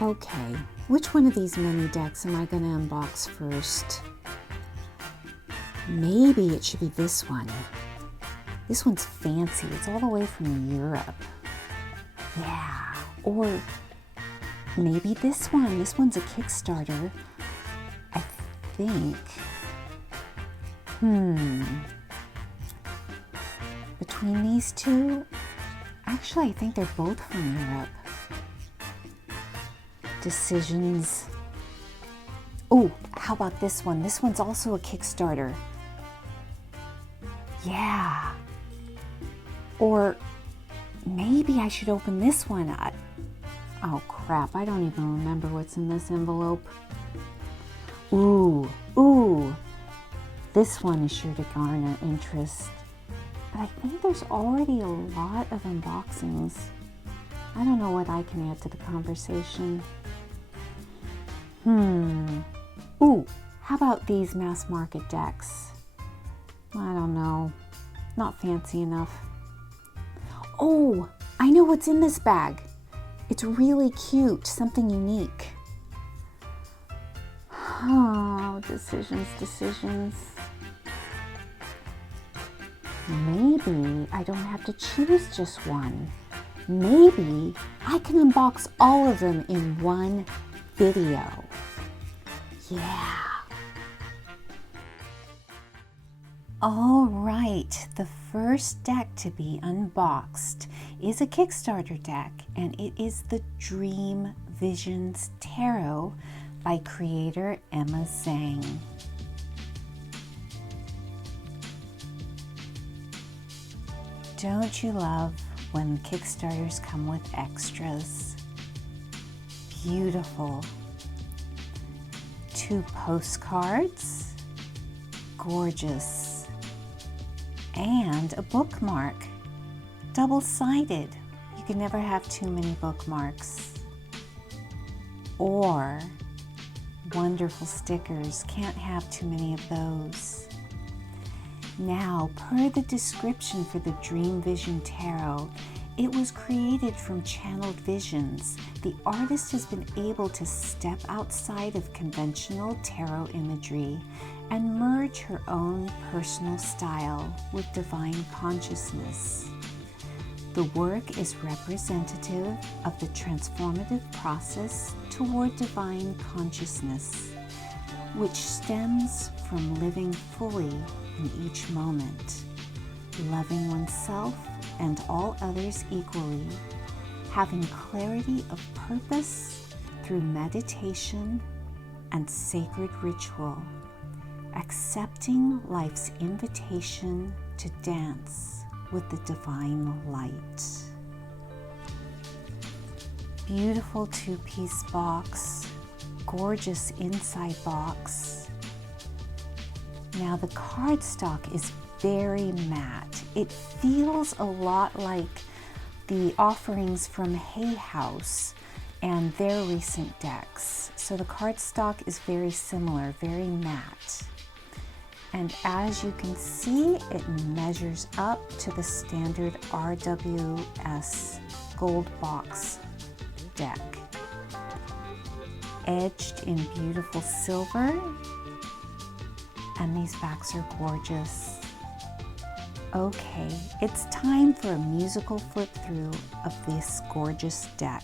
Okay, which one of these mini decks am I going to unbox first? Maybe it should be this one. This one's fancy. It's all the way from Europe. Yeah, or maybe this one. This one's a Kickstarter, I think. Between these two, actually I think they're both from Europe. Decisions. Oh, how about this one? This one's also a Kickstarter. Yeah. Or maybe I should open this one. Oh crap, I don't even remember what's in this envelope. Ooh. This one is sure to garner interest. But I think there's already a lot of unboxings. I don't know what I can add to the conversation. Ooh, how about these mass market decks? I don't know. Not fancy enough. Oh, I know what's in this bag. It's really cute, something unique. Oh, decisions. Maybe I don't have to choose just one. Maybe I can unbox all of them in one video. Yeah. All right, the first deck to be unboxed is a Kickstarter deck, and it is the Dream Visions Tarot by creator Emma Zhang. Don't you love when Kickstarters come with extras? Beautiful. 2 postcards, gorgeous, and a bookmark, double-sided. You can never have too many bookmarks. Or wonderful stickers, can't have too many of those. Now, per the description for the Dream Vision Tarot, it was created from channeled visions. The artist has been able to step outside of conventional tarot imagery and merge her own personal style with divine consciousness. The work is representative of the transformative process toward divine consciousness, which stems from living fully in each moment, loving oneself and all others equally, having clarity of purpose through meditation and sacred ritual, accepting life's invitation to dance with the divine light. Beautiful 2-piece box, gorgeous inside box. Now the cardstock is very matte. It feels a lot like the offerings from Hay House and their recent decks. So the cardstock is very similar, very matte. And as you can see, it measures up to the standard RWS gold box deck. Edged in beautiful silver, and these backs are gorgeous. Okay, it's time for a musical flip through of this gorgeous deck.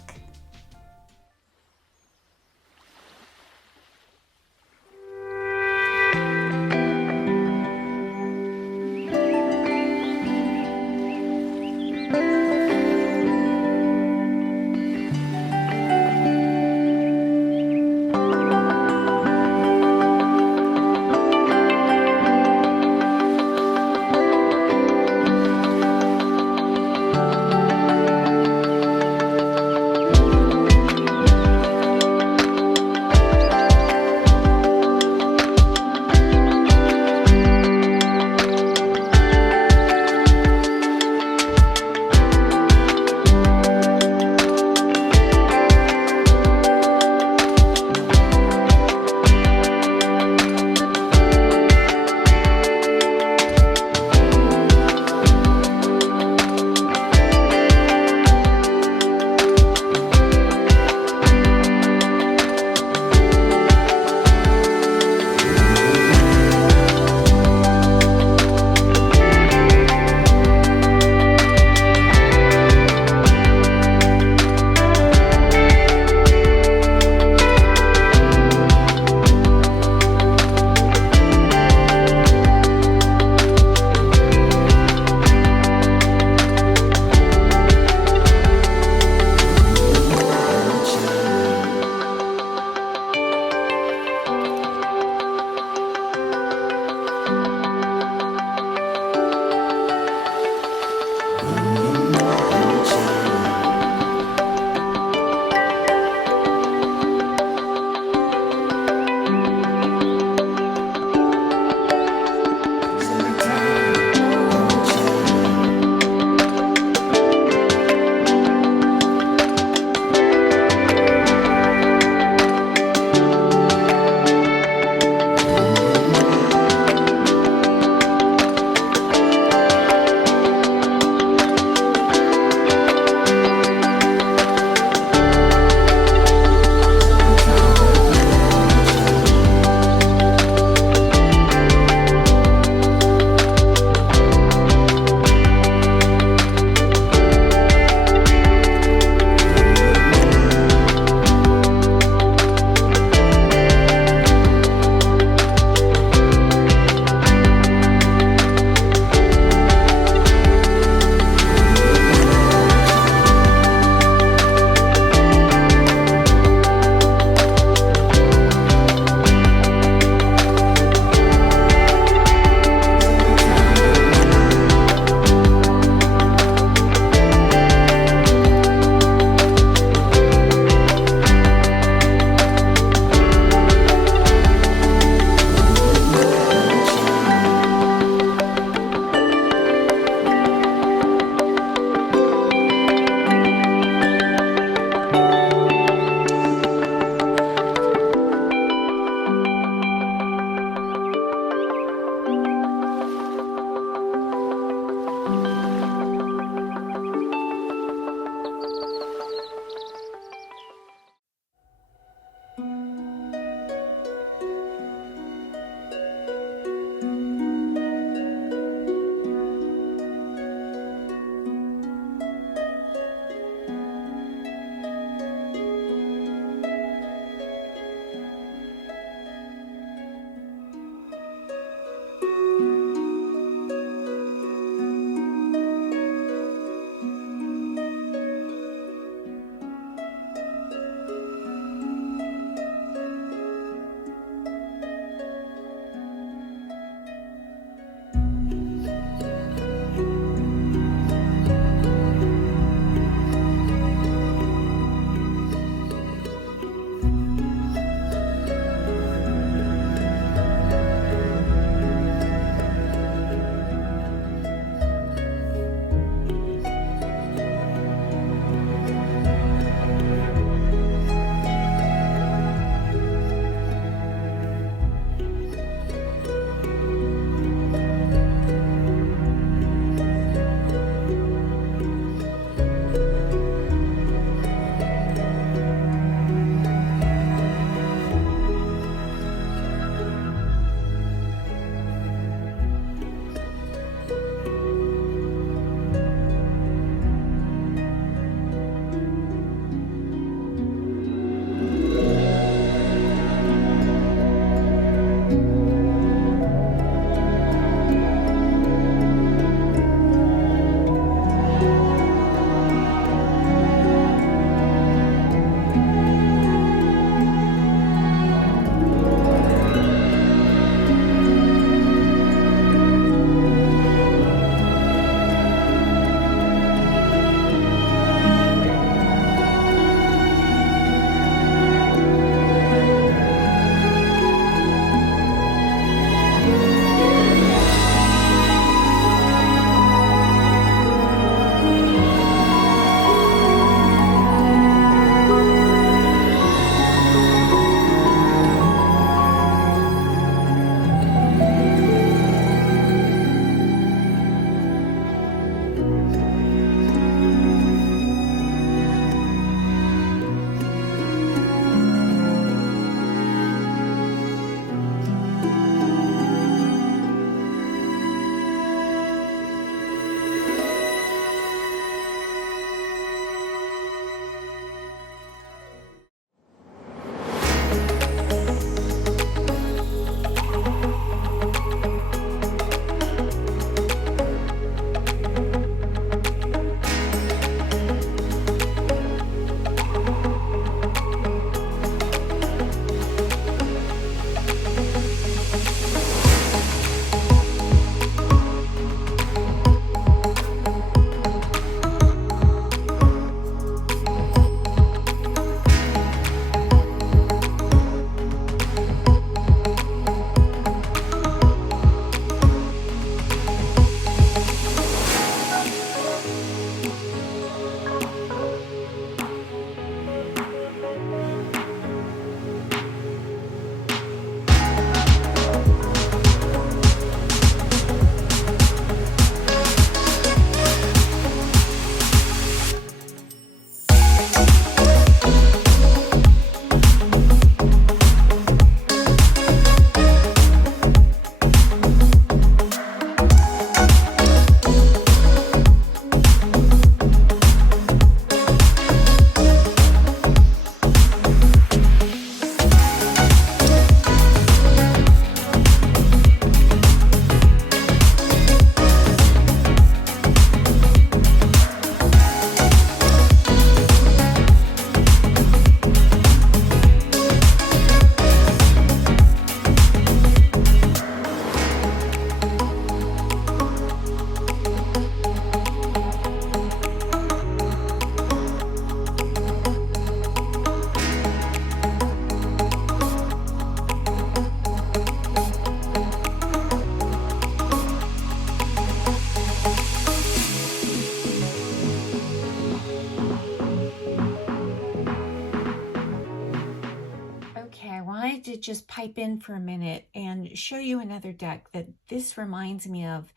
wanted to just pipe in for a minute and show you another deck that this reminds me of.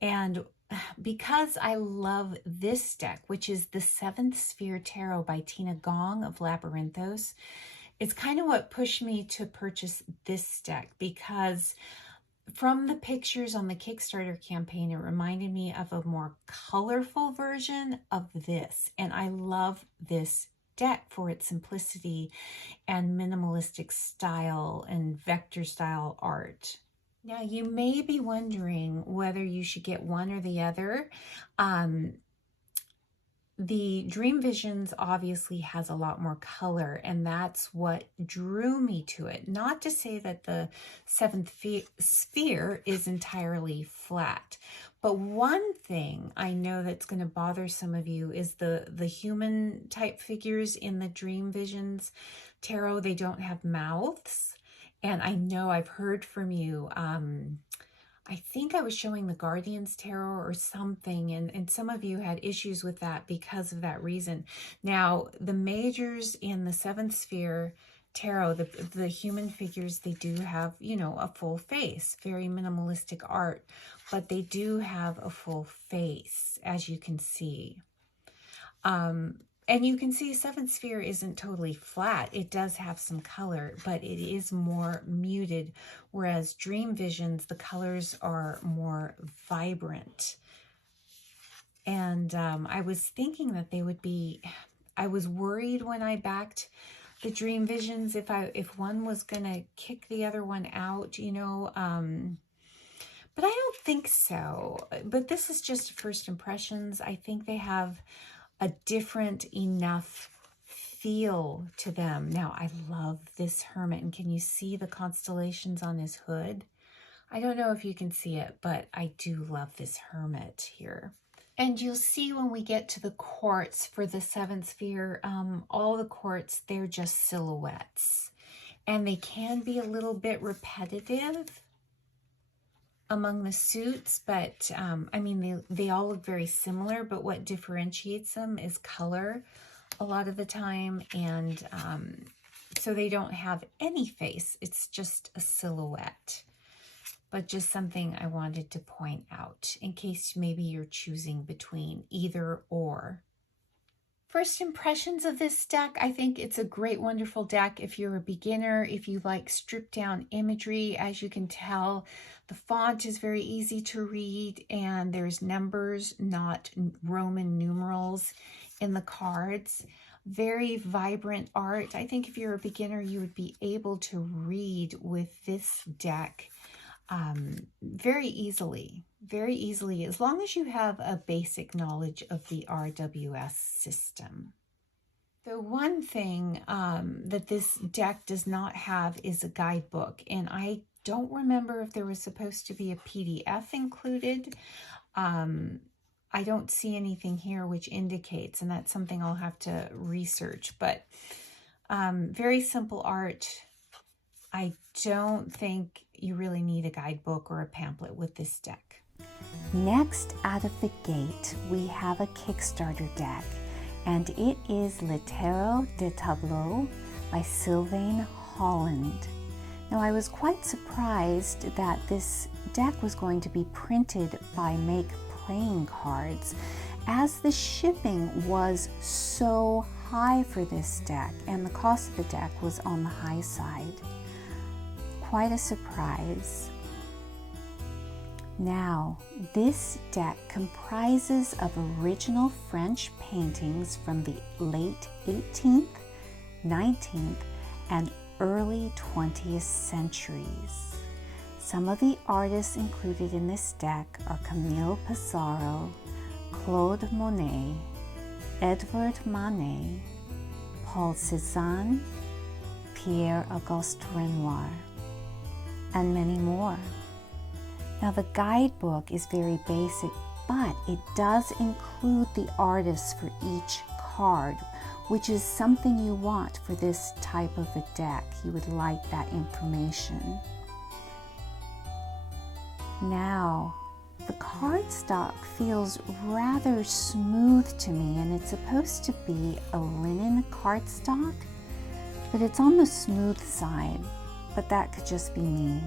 And because I love this deck, which is the Seventh Sphere Tarot by Tina Gong of Labyrinthos, it's kind of what pushed me to purchase this deck, because from the pictures on the Kickstarter campaign, it reminded me of a more colorful version of this. And I love this deck for its simplicity and minimalistic style and vector style art. Now, you may be wondering whether you should get one or the other. The Dream Visions obviously has a lot more color, and that's what drew me to it. Not to say that the Seventh Sphere is entirely flat, but one thing I know that's going to bother some of you is the human type figures in the Dream Visions tarot. They don't have mouths, and I know I've heard from you. I think I was showing the Guardians Tarot or something, and some of you had issues with that because of that reason. Now, the majors in the Seventh Sphere Tarot, the human figures, they do have, you know, a full face, very minimalistic art, but they do have a full face, as you can see. And you can see Seventh Sphere isn't totally flat. It does have some color, but it is more muted, whereas Dream Visions, the colors are more vibrant. And I was thinking that they would be, I was worried when I backed the Dream Visions if one was going to kick the other one out, you know, but I don't think so. But this is just first impressions. I think they have a different enough feel to them. Now, I love this hermit, and can you see the constellations on his hood? I don't know if you can see it, but I do love this hermit here. And you'll see when we get to the quartz for the Seventh Sphere, all the quartz, they're just silhouettes. And they can be a little bit repetitive among the suits, but I mean, they all look very similar, but what differentiates them is color a lot of the time. And so they don't have any face. It's just a silhouette. But just something I wanted to point out in case maybe you're choosing between either or. First impressions of this deck, I think it's a great, wonderful deck if you're a beginner, if you like stripped down imagery. As you can tell, the font is very easy to read, and there's numbers, not Roman numerals in the cards. Very vibrant art. I think if you're a beginner, you would be able to read with this deck very easily, as long as you have a basic knowledge of the RWS system. The one thing that this deck does not have is a guidebook, and I don't remember if there was supposed to be a PDF included. I don't see anything here which indicates, and that's something I'll have to research, but very simple art. I don't think you really need a guidebook or a pamphlet with this deck. Next out of the gate, we have a Kickstarter deck, and it is Le Tarot Des Tableaux by Sylvain Holland. Now, I was quite surprised that this deck was going to be printed by Make Playing Cards, as the shipping was so high for this deck, and the cost of the deck was on the high side. Quite a surprise. Now, this deck comprises of original French paintings from the late 18th, 19th, and early 20th centuries. Some of the artists included in this deck are Camille Pissarro, Claude Monet, Edvard Manet, Paul Cézanne, Pierre-Auguste Renoir, and many more. Now, the guidebook is very basic, but it does include the artists for each card, which is something you want for this type of a deck. You would like that information. Now, the cardstock feels rather smooth to me, and it's supposed to be a linen cardstock, but it's on the smooth side. but that could just be me.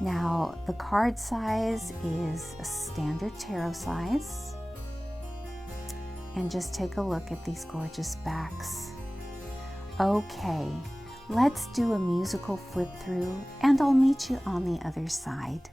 Now, the card size is a standard tarot size. And just take a look at these gorgeous backs. Okay, let's do a musical flip through, and I'll meet you on the other side.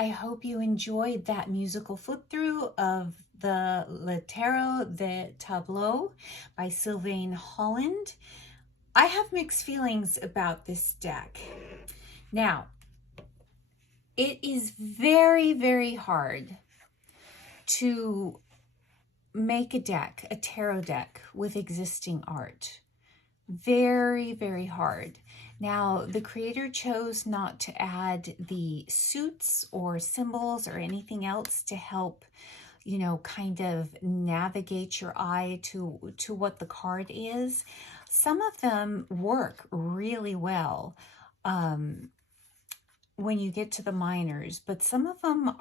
I hope you enjoyed that musical flip through of the Tarot Des Tableaux by Sylvain Holland. I have mixed feelings about this deck. Now, it is very, very hard to make a deck, a tarot deck with existing art. Very, very hard. Now, the creator chose not to add the suits or symbols or anything else to help, you know, kind of navigate your eye to what the card is. Some of them work really well when you get to the minors, but some of them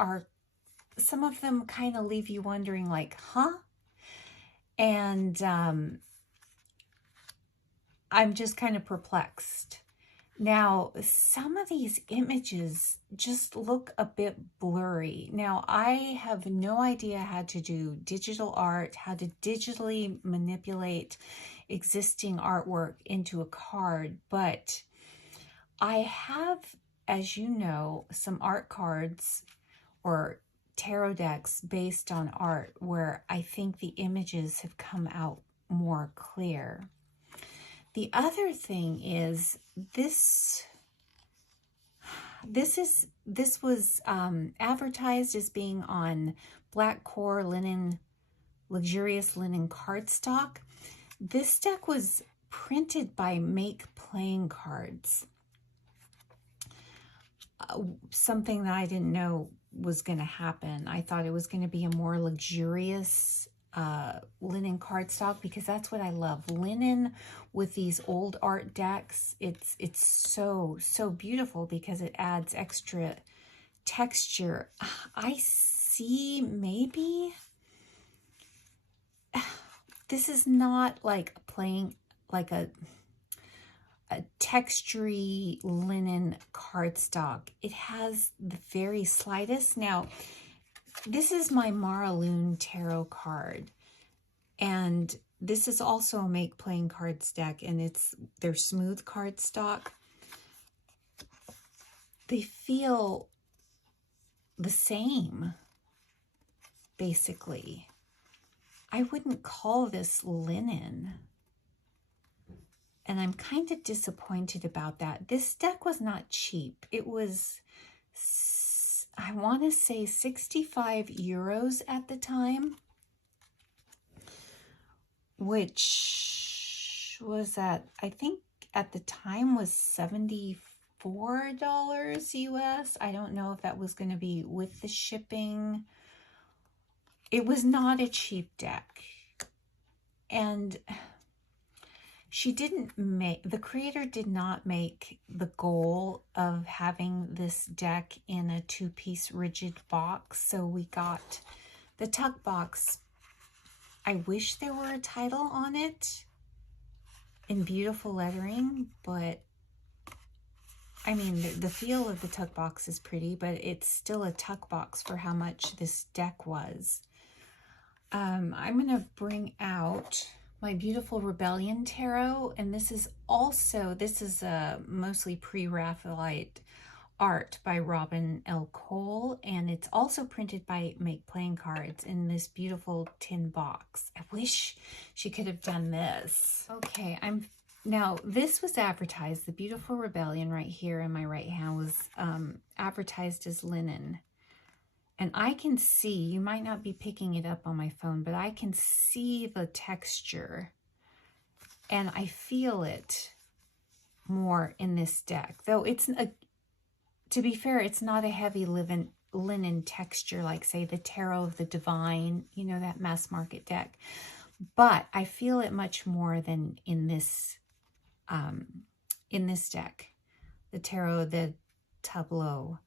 kind of leave you wondering like, huh? And I'm just kind of perplexed. Now, some of these images just look a bit blurry. Now, I have no idea how to do digital art, how to digitally manipulate existing artwork into a card, but I have, as you know, some art cards or tarot decks based on art where I think the images have come out more clear. The other thing is this was advertised as being on black core linen, luxurious linen cardstock. This deck was printed by Make Playing Cards. Something that I didn't know was going to happen. I thought it was going to be a more luxurious linen cardstock, because that's what I love. Linen with these old art decks, it's so beautiful because it adds extra texture. I see maybe this is not like playing like a textury linen cardstock. It has the very slightest. Now, this is my Maraloon tarot card, and this is also a Make Playing Cards deck, and it's their smooth cardstock. They feel the same, basically. I wouldn't call this linen, and I'm kind of disappointed about that. This deck was not cheap. It was, I want to say, 65 euros at the time, which was I think at the time was $74 US. I don't know if that was going to be with the shipping. It was not a cheap deck. And the creator did not make the goal of having this deck in a two-piece rigid box. So we got the tuck box. I wish there were a title on it in beautiful lettering, but I mean, the feel of the tuck box is pretty, but it's still a tuck box for how much this deck was. I'm going to bring out my beautiful Rebellion Tarot, and this is a mostly pre-Raphaelite art by Robin L. Cole, and it's also printed by Make Playing Cards in this beautiful tin box. I wish she could have done this. Okay, now this was advertised, the beautiful Rebellion right here in my right hand was advertised as linen. And I can see, you might not be picking it up on my phone, but I can see the texture and I feel it more in this deck. Though to be fair, it's not a heavy linen texture like, say, the Tarot of the Divine, you know, that mass market deck. But I feel it much more than in this deck, the Tarot Des Tableaux.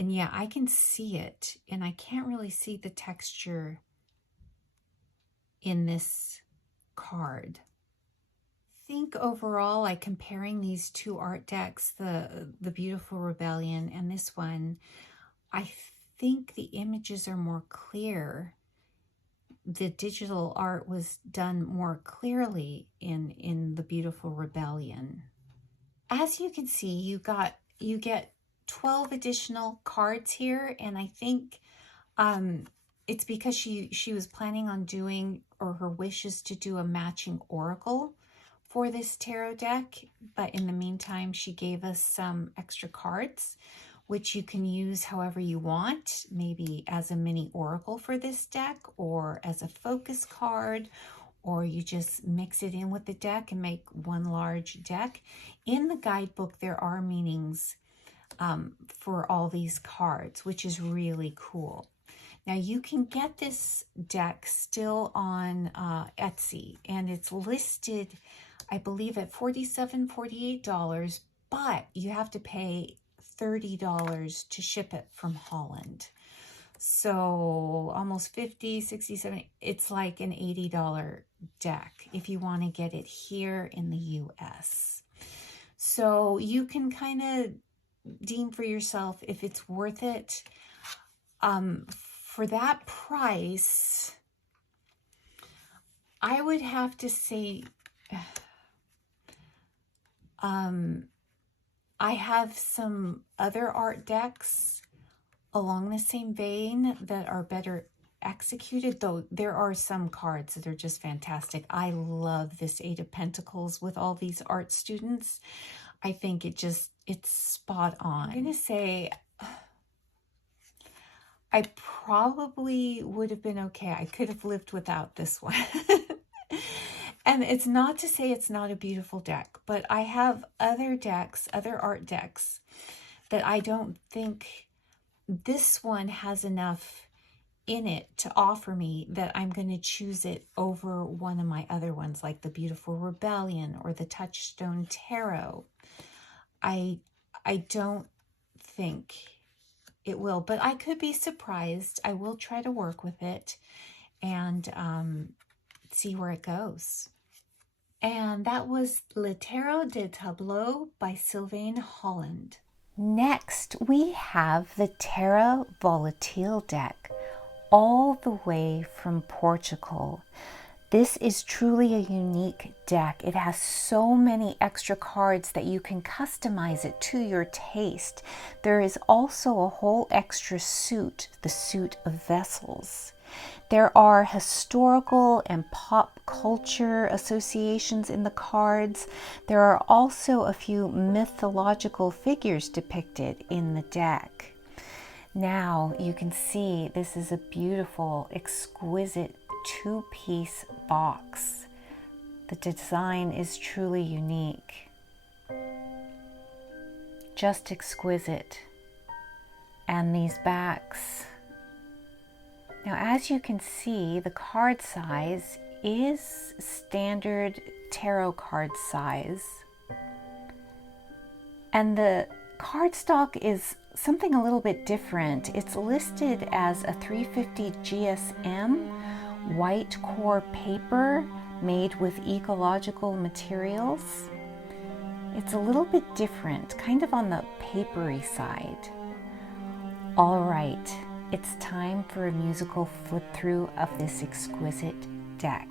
And yeah, I can see it, and I can't really see the texture in this card. I think overall, like comparing these two art decks, the beautiful Rebellion and this one, I think the images are more clear. The digital art was done more clearly in the beautiful Rebellion. As you can see, you get 12 additional cards here, and I think it's because she was planning on doing, or her wish is to do, a matching oracle for this tarot deck, but in the meantime she gave us some extra cards which you can use however you want, maybe as a mini oracle for this deck, or as a focus card, or you just mix it in with the deck and make one large deck. In the guidebook, there are meanings for all these cards, which is really cool. Now, you can get this deck still on Etsy, and it's listed, I believe, at $47, $48, but you have to pay $30 to ship it from Holland. So almost 50, 60, 70, it's like an $80 deck if you want to get it here in the US. So you can kind of deem for yourself if it's worth it. For that price, I would have to say, I have some other art decks along the same vein that are better executed, though there are some cards that are just fantastic. I love this Eight of Pentacles with all these art students. I think it's spot on. I'm going to say I probably would have been okay. I could have lived without this one. And it's not to say it's not a beautiful deck, but I have other decks, other art decks, that I don't think this one has enough in it to offer me that I'm going to choose it over one of my other ones, like the Beautiful Rebellion or the Touchstone Tarot. I don't think it will, but I could be surprised. I will try to work with it and see where it goes. And that was Le Tarot Des Tableaux by Sylvain Holland. Next, we have the Terra Volitile deck, all the way from Portugal. This is truly a unique deck. It has so many extra cards that you can customize it to your taste. There is also a whole extra suit, the suit of vessels. There are historical and pop culture associations in the cards. There are also a few mythological figures depicted in the deck. Now you can see this is a beautiful, exquisite two-piece box. The design is truly unique. Just exquisite. And these backs. Now, as you can see, the card size is standard tarot card size. And the cardstock is something a little bit different. It's listed as a 350 GSM white core paper made with ecological materials. It's a little bit different, kind of on the papery side. All right. It's time for a musical flip through of this exquisite deck.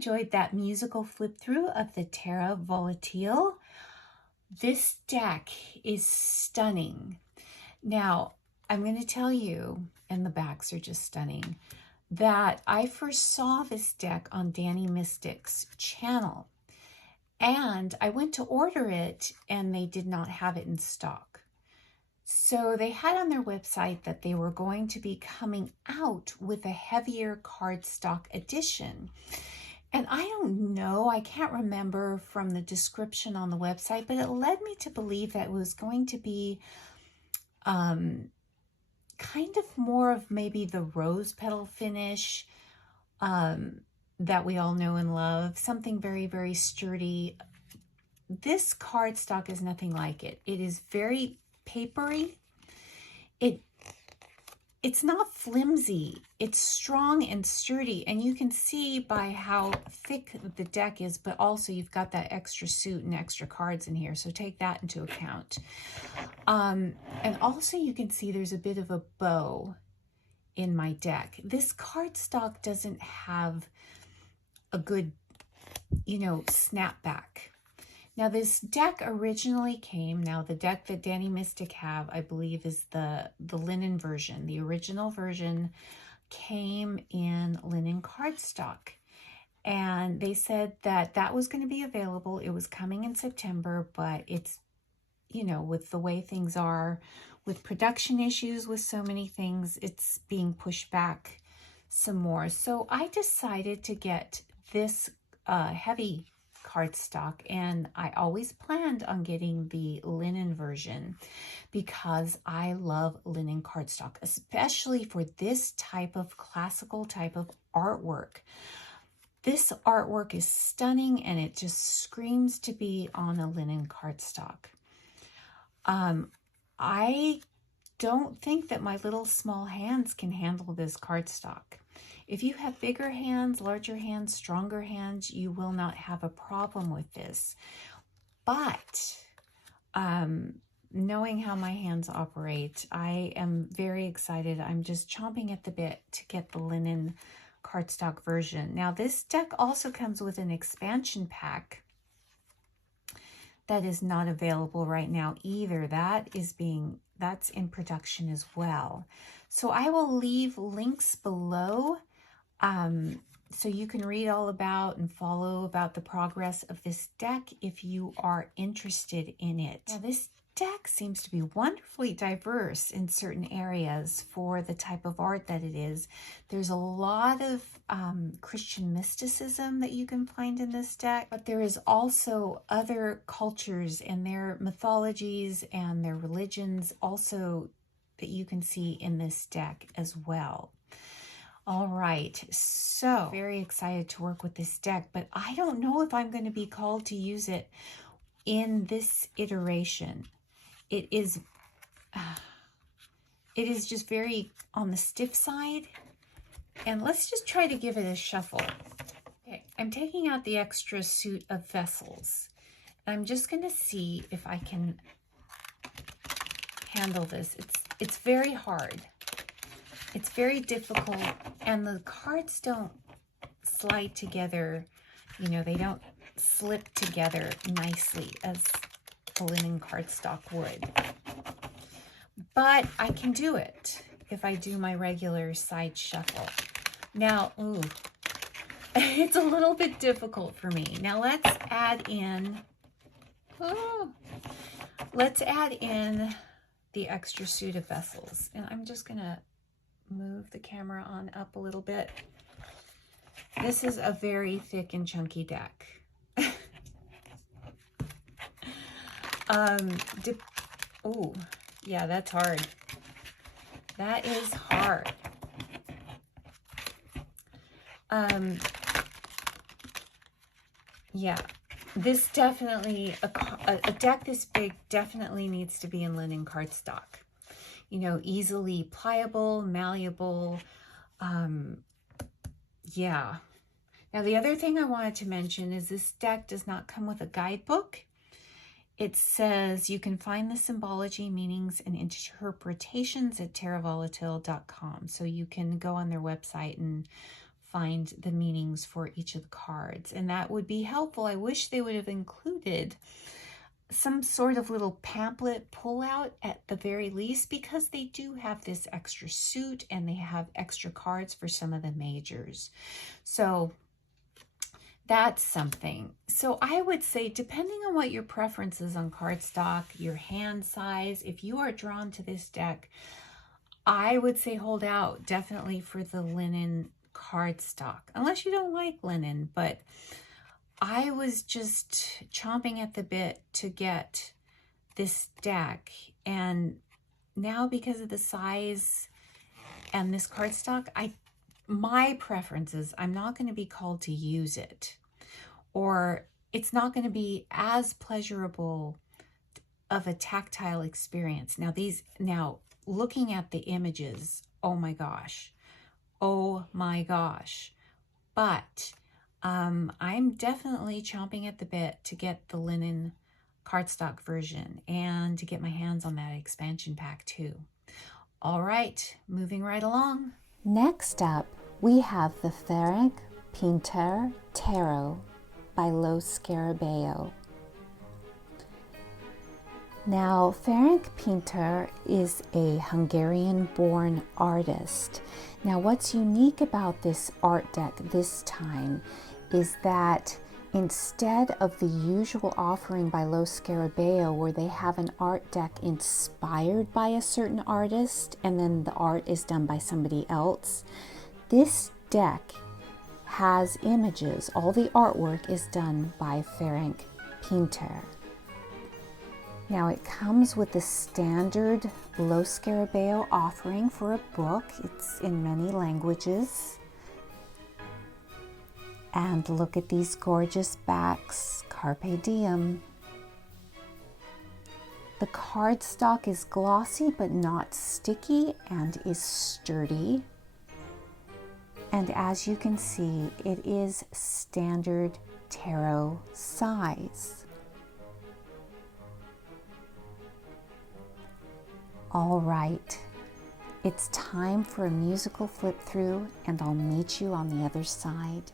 enjoyed that musical flip through of the Terra Volitile. This deck is stunning. Now, I'm going to tell you, and the backs are just stunning, that I first saw this deck on Danny Mystic's channel. And I went to order it and they did not have it in stock. So they had on their website that they were going to be coming out with a heavier cardstock edition. And I don't know, I can't remember from the description on the website, but it led me to believe that it was going to be kind of more of maybe the rose petal finish that we all know and love, something very, very sturdy. This cardstock is nothing like it. It is very papery. It's not flimsy. It's strong and sturdy, and you can see by how thick the deck is, but also you've got that extra suit and extra cards in here, so take that into account. And also you can see there's a bit of a bow in my deck. This cardstock doesn't have a good, snapback. Now this deck originally came, now the deck that Danny Mystic have, I believe is the linen version. The original version came in linen cardstock. And they said that that was going to be available. It was coming in September, but it's, with the way things are, with production issues, with so many things, it's being pushed back some more. So I decided to get this heavy cardstock, and I always planned on getting the linen version because I love linen cardstock, especially for this type of classical type of artwork. This artwork is stunning and it just screams to be on a linen cardstock. I don't think that my little small hands can handle this cardstock. If you have bigger hands, larger hands, stronger hands, you will not have a problem with this. But knowing how my hands operate, I am very excited. I'm just chomping at the bit to get the linen cardstock version. Now, this deck also comes with an expansion pack that is not available right now either. That's in production as well. So I will leave links below so you can read all about and follow about the progress of this deck if you are interested in it. Now, this deck seems to be wonderfully diverse in certain areas for the type of art that it is. There's a lot of Christian mysticism that you can find in this deck, but there is also other cultures and their mythologies and their religions also that you can see in this deck as well. All right, so very excited to work with this deck, but I don't know if I'm going to be called to use it in this iteration. It is just very on the stiff side, and let's just try to give it a shuffle. Okay, I'm taking out the extra suit of vessels. I'm just going to see if I can handle this. It's very hard. It's very difficult, and the cards don't slide together. They don't slip together nicely as the linen cardstock would. But I can do it if I do my regular side shuffle. Now, it's a little bit difficult for me. Now let's add in, the extra suit of vessels. And I'm just gonna move the camera on up a little bit. This is a very thick and chunky deck. Oh, yeah, that's hard. That is hard. Yeah, this definitely, a deck this big definitely needs to be in linen cardstock. Easily pliable, malleable. Yeah. Now, the other thing I wanted to mention is this deck does not come with a guidebook. It says you can find the symbology, meanings, and interpretations at terravolitile.com. So you can go on their website and find the meanings for each of the cards, and that would be helpful. I wish they would have included some sort of little pamphlet pullout at the very least, because they do have this extra suit and they have extra cards for some of the majors. So that's something. So I would say, depending on what your preference is on cardstock, your hand size, if you are drawn to this deck, I would say hold out definitely for the linen cardstock, unless you don't like linen. But I was just chomping at the bit to get this deck, and now because of the size and this cardstock, my preference is I'm not going to be called to use it, or it's not going to be as pleasurable of a tactile experience. Now looking at the images, oh my gosh. But I'm definitely chomping at the bit to get the linen cardstock version and to get my hands on that expansion pack too. All right, moving right along. Next up, we have the Ferenc Pinter Tarot by Lo Scarabeo. Now, Ferenc Pinter is a Hungarian-born artist. Now, what's unique about this art deck this time is that instead of the usual offering by Lo Scarabeo, where they have an art deck inspired by a certain artist and then the art is done by somebody else, this deck has images. All the artwork is done by Ferenc Pinter. Now it comes with the standard Lo Scarabeo offering for a book. It's in many languages. And look at these gorgeous backs. Carpe diem. The cardstock is glossy but not sticky and is sturdy. And as you can see, it is standard tarot size. All right, it's time for a musical flip through, and I'll meet you on the other side.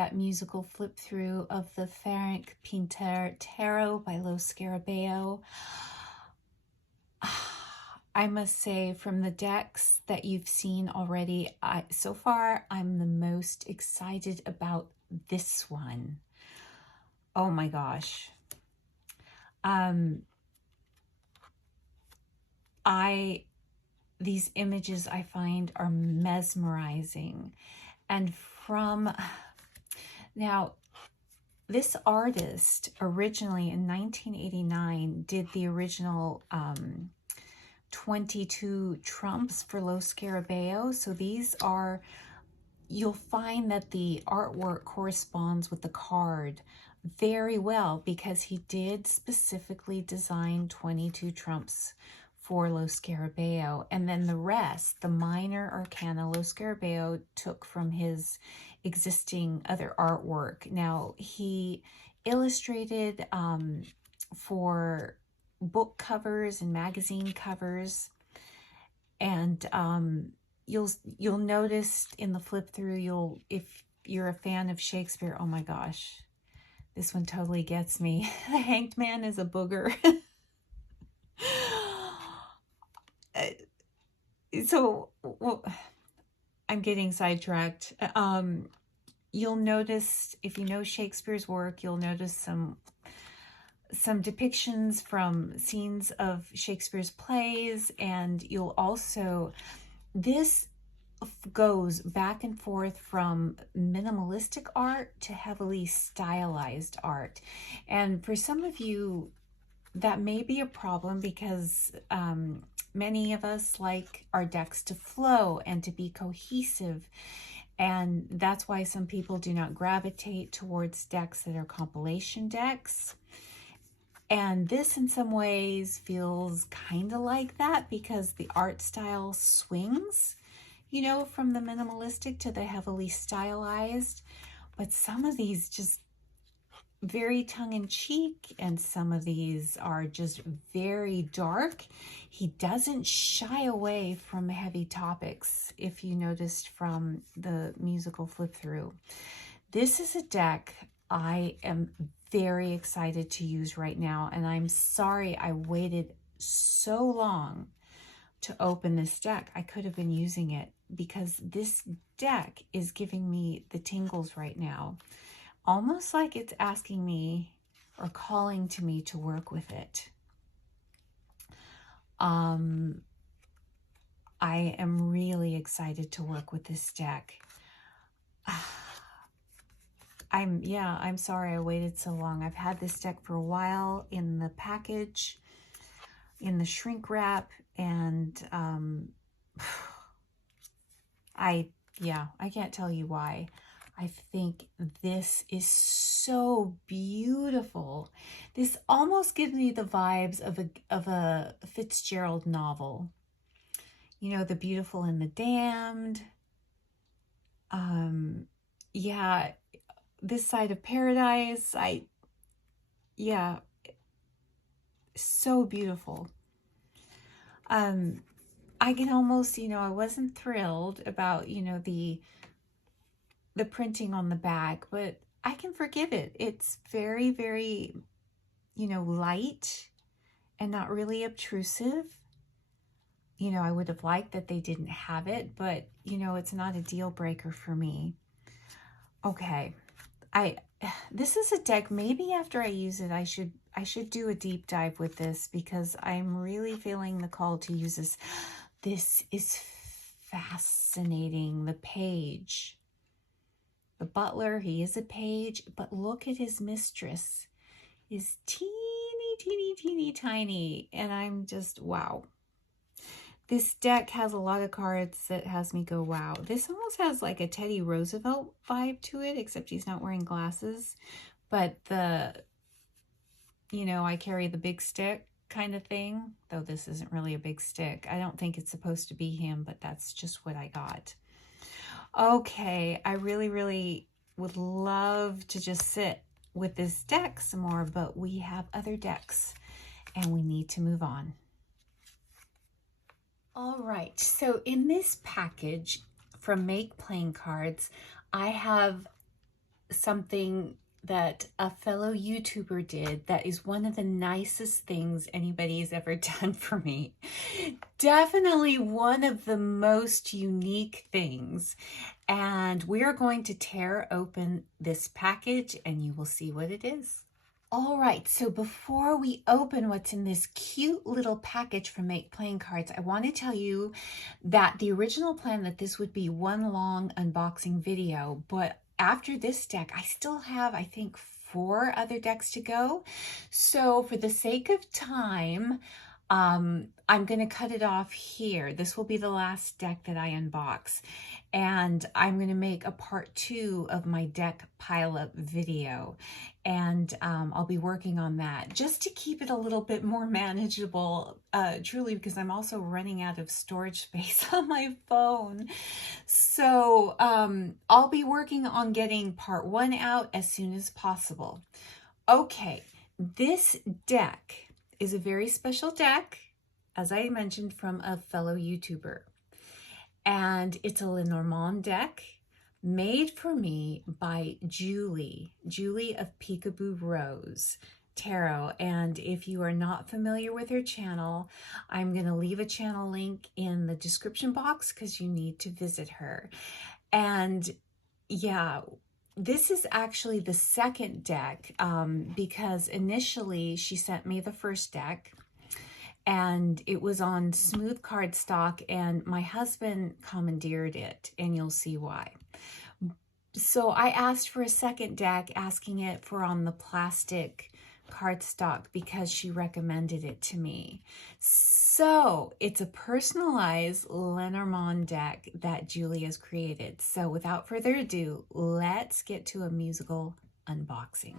that musical flip through of the Ferenc Pinter Tarot by Lo Scarabeo. I must say, from the decks that you've seen already, so far, I'm the most excited about this one. Oh my gosh. These images I find are mesmerizing. And now, this artist originally in 1989 did the original 22 trumps for Lo Scarabeo. So these are, you'll find that the artwork corresponds with the card very well because he did specifically design 22 trumps for Lo Scarabeo. And then the rest, the minor arcana, Lo Scarabeo took from his existing other artwork. Now, he illustrated for book covers and magazine covers, and you'll notice in the flip through, if you're a fan of Shakespeare, oh my gosh, this one totally gets me. The Hanged Man is a booger. So, well, I'm getting sidetracked. You'll notice, if you know Shakespeare's work, you'll notice some depictions from scenes of Shakespeare's plays, and you'll also, this goes back and forth from minimalistic art to heavily stylized art. And for some of you, that may be a problem because many of us like our decks to flow and to be cohesive. And that's why some people do not gravitate towards decks that are compilation decks. And this in some ways feels kind of like that because the art style swings, you know, from the minimalistic to the heavily stylized. But some of these just very tongue-in-cheek, and some of these are just very dark. He doesn't shy away from heavy topics, if you noticed from the musical flip through. This is a deck I am very excited to use right now, and I'm sorry I waited so long to open this deck. I could have been using it because this deck is giving me the tingles right now. Almost like it's asking me or calling to me to work with it. I am really excited to work with this deck. I'm sorry I waited so long. I've had this deck for a while in the package, in the shrink wrap, and I can't tell you why. I think this is so beautiful. This almost gives me the vibes of a Fitzgerald novel. You know, The Beautiful and the Damned. Yeah, This Side of Paradise. So beautiful. I can almost, I wasn't thrilled about, the printing on the back, but I can forgive it. It's very, very, light and not really obtrusive. I would have liked that they didn't have it, but, it's not a deal breaker for me. Okay. This is a deck, maybe after I use it, I should do a deep dive with this because I'm really feeling the call to use this. This is fascinating. The page. The butler, he is a page, but look at his mistress. Is teeny, teeny, teeny, tiny. And I'm just, wow. This deck has a lot of cards that has me go, wow. This almost has like a Teddy Roosevelt vibe to it, except he's not wearing glasses. But I carry the big stick kind of thing, though this isn't really a big stick. I don't think it's supposed to be him, but that's just what I got. Okay, I really, really would love to just sit with this deck some more, but we have other decks and we need to move on. All right, so in this package from Make Playing Cards, I have something that a fellow YouTuber did that is one of the nicest things anybody's ever done for me. Definitely one of the most unique things. And we're going to tear open this package and you will see what it is. All right, so before we open what's in this cute little package from Make Playing Cards, I want to tell you that the original plan that this would be one long unboxing video, but after this deck, I still have, I think, 4 other decks to go. So for the sake of time, I'm going to cut it off here. This will be the last deck that I unbox. And I'm going to make a part 2 of my deck pile-up video. And I'll be working on that just to keep it a little bit more manageable, truly, because I'm also running out of storage space on my phone. So I'll be working on getting part 1 out as soon as possible. Okay, this deck is a very special deck, as I mentioned, from a fellow YouTuber. And it's a Lenormand deck made for me by Julie of Peekaboo Rose Tarot. And if you are not familiar with her channel, I'm going to leave a channel link in the description box because you need to visit her. And yeah, this is actually the second deck because initially she sent me the first deck and it was on smooth cardstock and my husband commandeered it and you'll see why. So I asked for a second deck, asking it for on the plastic cardstock because she recommended it to me. So it's a personalized Lenormand deck that Julie has created. So without further ado, let's get to a musical unboxing.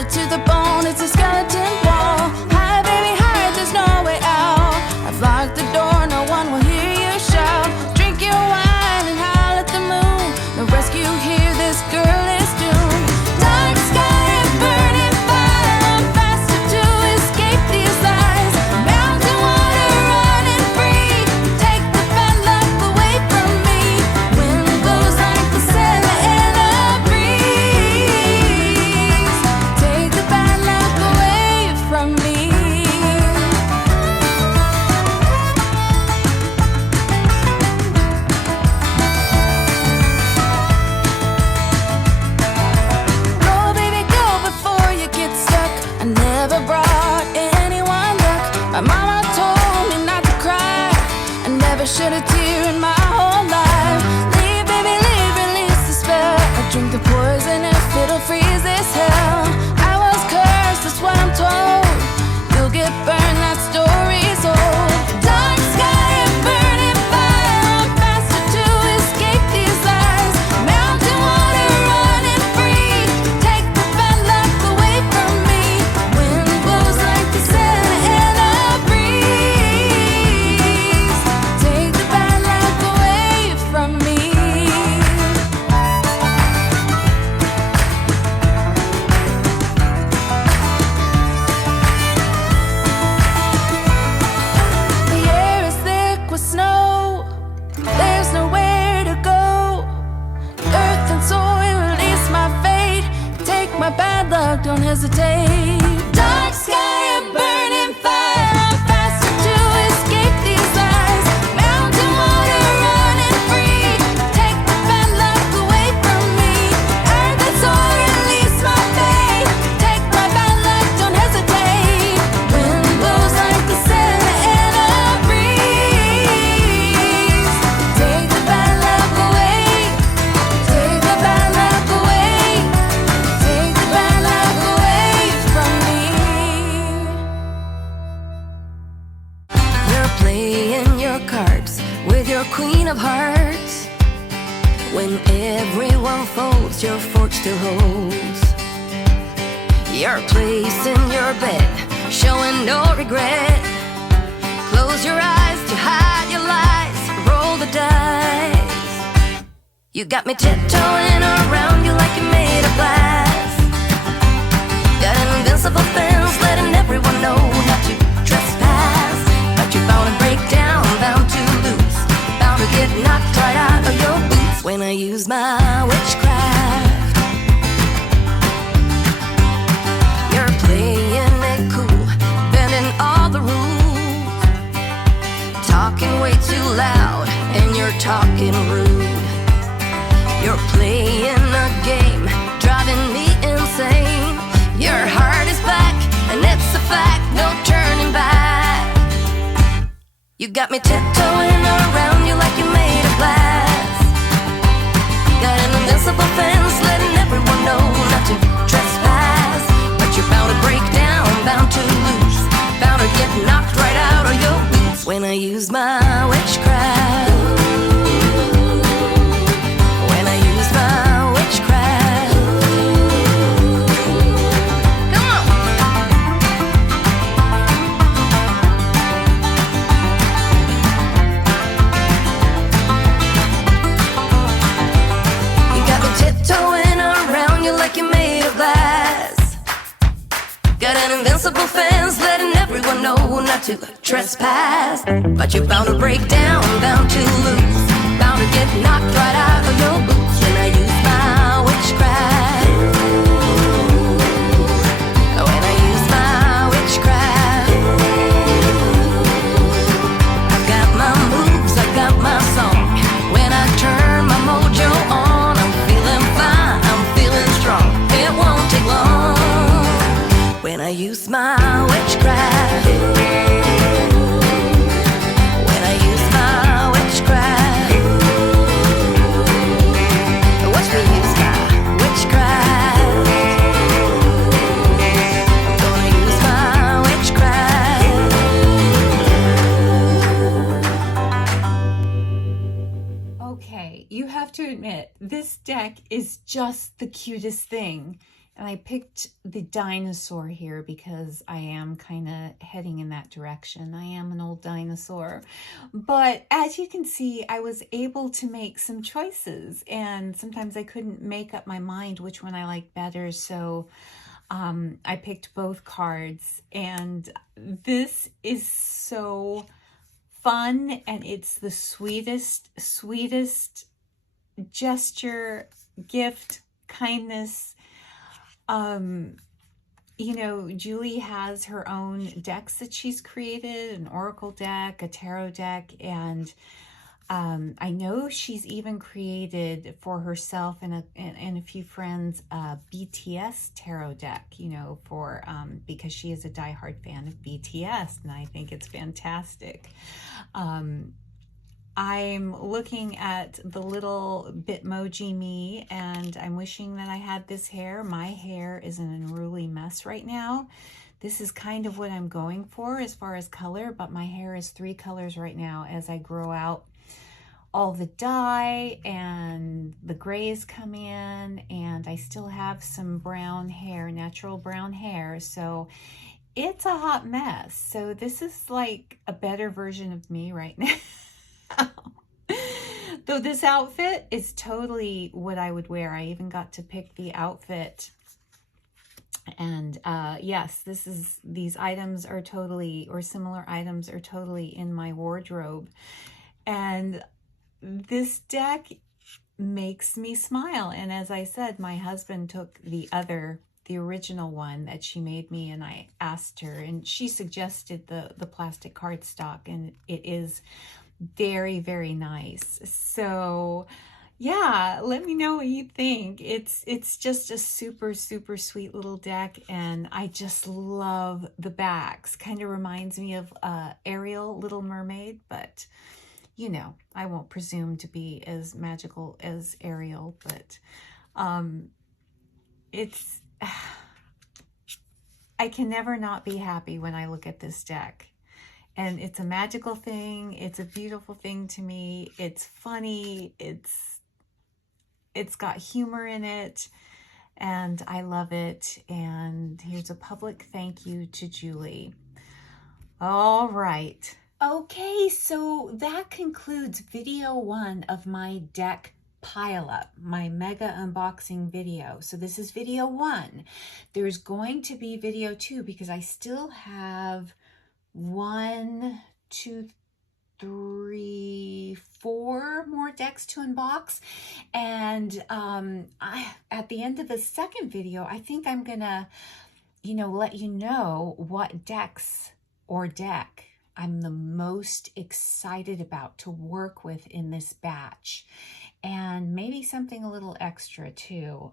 To the bone, it's a skeleton wall. Hide, baby, hide, there's no way out. I've locked the door, no one will hear you shout. Drink your wine and howl at the moon. No rescue here, this girl is doomed. Dark sky and burning fire, I'm faster to escape these lies. Mountain water running free, take the bad luck away from me. Wind blows like the Santa in a breeze. Take the bad luck away from me. Go, baby, go before you get stuck. I never brought anyone luck. My mama told me not to cry. I never shed a tear in my whole life. Leave, baby, leave, release the spell. I drink the poison if it'll freeze this hell. I was cursed, that's what I'm told. You'll get burned, that story's old. Dark sky and burning fire, I'm faster to escape these lies. Mountain water running free, take the bad luck away from me. Wind blows like the Santa in a breeze. Take the bad luck away from me. The air is thick with snow, there's nowhere to go. Earth and soil, release my fate. Take my bad luck, don't hesitate. Dark sky and burning fire, I'm faster to escape these lies. Mountain water running free, take the bad luck away from me. Earth and soil, release my fate. Take my bad luck, don't hesitate. Wind blows like the Santa in a breeze. Take the bad luck away. Take the bad luck away. Take the bad luck away from me. You're playing your cards with your queen of hearts. When everyone folds, your fort still holds. Your place in your bed, showing no regret. Close your eyes to hide your lies, roll the dice. You got me tiptoeing around you like you're made of glass. Got an invincible fence, letting everyone know not to trespass. But you're bound to break down, bound to lose, bound to get knocked right out of your boots when I use my witchcraft. You're playing it cool, bending all the rules, talking way too loud, and you're talking rude. You're playing a game, driving me insane. Your heart is back, and it's a fact, no turning back. You got me tiptoeing around you like you're made of glass. Got an invincible fence, letting everyone know not to trespass. But you're bound to break down, bound to lose, bound to get knocked right out of your boots when I use my witchcraft. When I use my witchcraft. Come on. You got me tiptoeing around you like you're made of glass. Got an invincible fence, letting everyone know not to trespass. But you're bound to break down, bound to lose, bound to get knocked right out of your boots when I use my witchcraft. When I use my witchcraft. I've got my moves, I've got my song. When I turn my mojo on, I'm feeling fine, I'm feeling strong. It won't take long when I use my witchcraft. When I use my witchcraft. Watch me use my witchcraft. I'm gonna use my witchcraft. Okay, you have to admit, this deck is just the cutest thing. And I picked the dinosaur here because I am kind of heading in that direction. I am an old dinosaur. But as you can see, I was able to make some choices. And sometimes I couldn't make up my mind which one I liked better. So I picked both cards. And this is so fun. And it's the sweetest gesture, gift, kindness. You know, Julie has her own decks that she's created, an oracle deck, a tarot deck, and I know she's even created for herself and a few friends a BTS tarot deck, you know, for because she is a diehard fan of BTS, and I think it's fantastic. I'm looking at the little Bitmoji me, and I'm wishing that I had this hair. My hair is an unruly mess right now. This is kind of what I'm going for as far as color, but my hair is 3 colors right now as I grow out all the dye and the grays come in, and I still have some brown hair, natural brown hair. So it's a hot mess. So this is like a better version of me right now. Though this outfit is totally what I would wear. I even got to pick the outfit. And yes, these items are totally, or similar items are totally in my wardrobe. And this deck makes me smile. And as I said, my husband took the original one that she made me, and I asked her, and she suggested the plastic cardstock, and it is very, very nice. So yeah, let me know what you think. It's just a super sweet little deck, and I just love the backs. Kind of reminds me of Ariel, Little Mermaid, but you know, I won't presume to be as magical as Ariel, but it's I can never not be happy when I look at this deck. And it's a magical thing. It's a beautiful thing to me. It's funny. It's got humor in it. and I love it. And here's a public thank you to Julie. All right. Okay, so that concludes video 1 of my deck pile up, my mega unboxing video. So this is video 1. There's going to be video 2 because I still have 1, 2, 3, 4 more decks to unbox. And at the end of the second video, I think I'm gonna, let you know what decks or deck I'm the most excited about to work with in this batch, and maybe something a little extra too.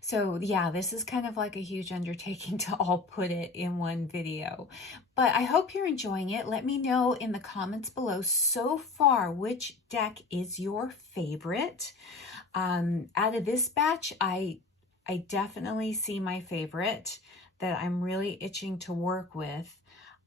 So yeah, this is kind of like a huge undertaking to all put it in one video, but I hope you're enjoying it. Let me know in the comments below so far which deck is your favorite. Out of this batch, I definitely see my favorite that I'm really itching to work with.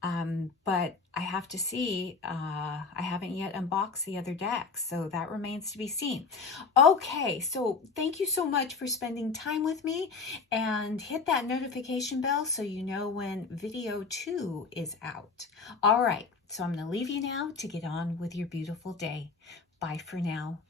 But I have to see, I haven't yet unboxed the other decks, so that remains to be seen. Okay, so thank you so much for spending time with me, and hit that notification bell so you know when video 2 is out. All right, so I'm going to leave you now to get on with your beautiful day. Bye for now.